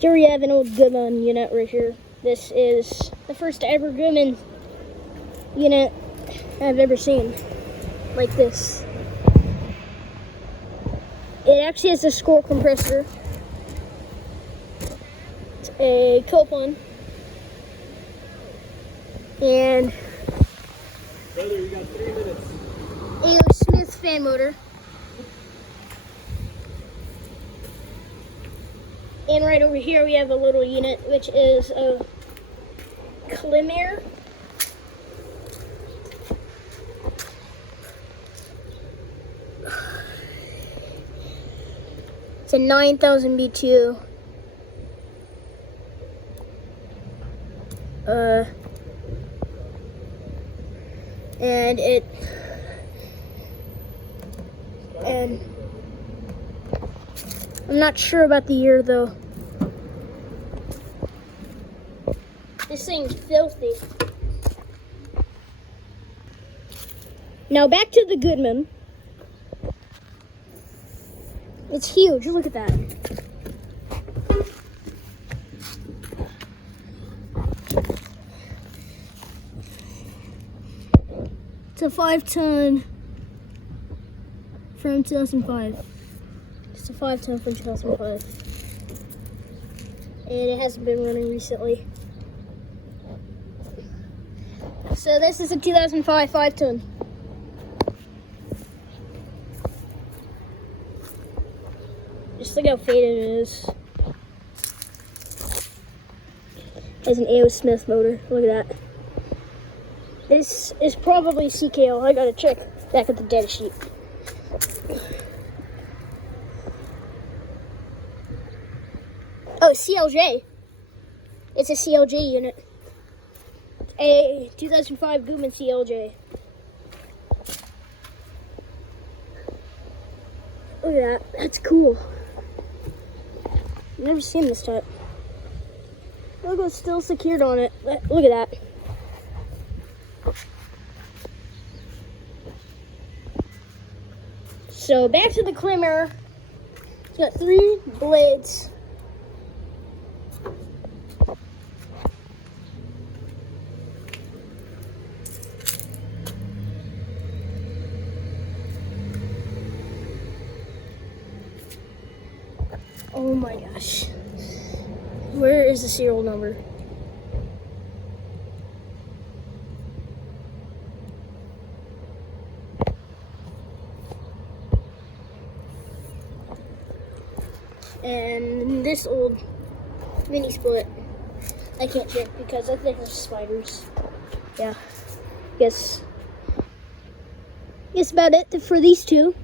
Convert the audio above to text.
Here we have an old Goodman unit right here. This is the first ever Goodman unit I've ever seen like this. It actually has a score compressor. It's a Copeland. And brother, you got 3 minutes. A.O. Smith fan motor. And right over here we have a little unit which is a Klimaire. It's a 9000 B2. And I'm not sure about the year though. This thing's filthy. Now back to the Goodman. It's huge, look at that. It's a 5-ton from 2005. It's a 5-ton from 2005. And it hasn't been running recently. So this is a 2005 5-ton. Just look how faded it is. It has an A.O. Smith motor. Look at that. This is probably CKO. I gotta check back at the data sheet. Oh, CLJ. It's a CLJ unit. A 2005 Goodman CLJ. Look at that. That's cool. Never seen this type. Logo's still secured on it. Look at that. So back to the Klimaire. It's got 3 blades. Oh my gosh. Where is the serial number? And this old mini split, I can't check because I think there's spiders. Yeah, guess about it for these two.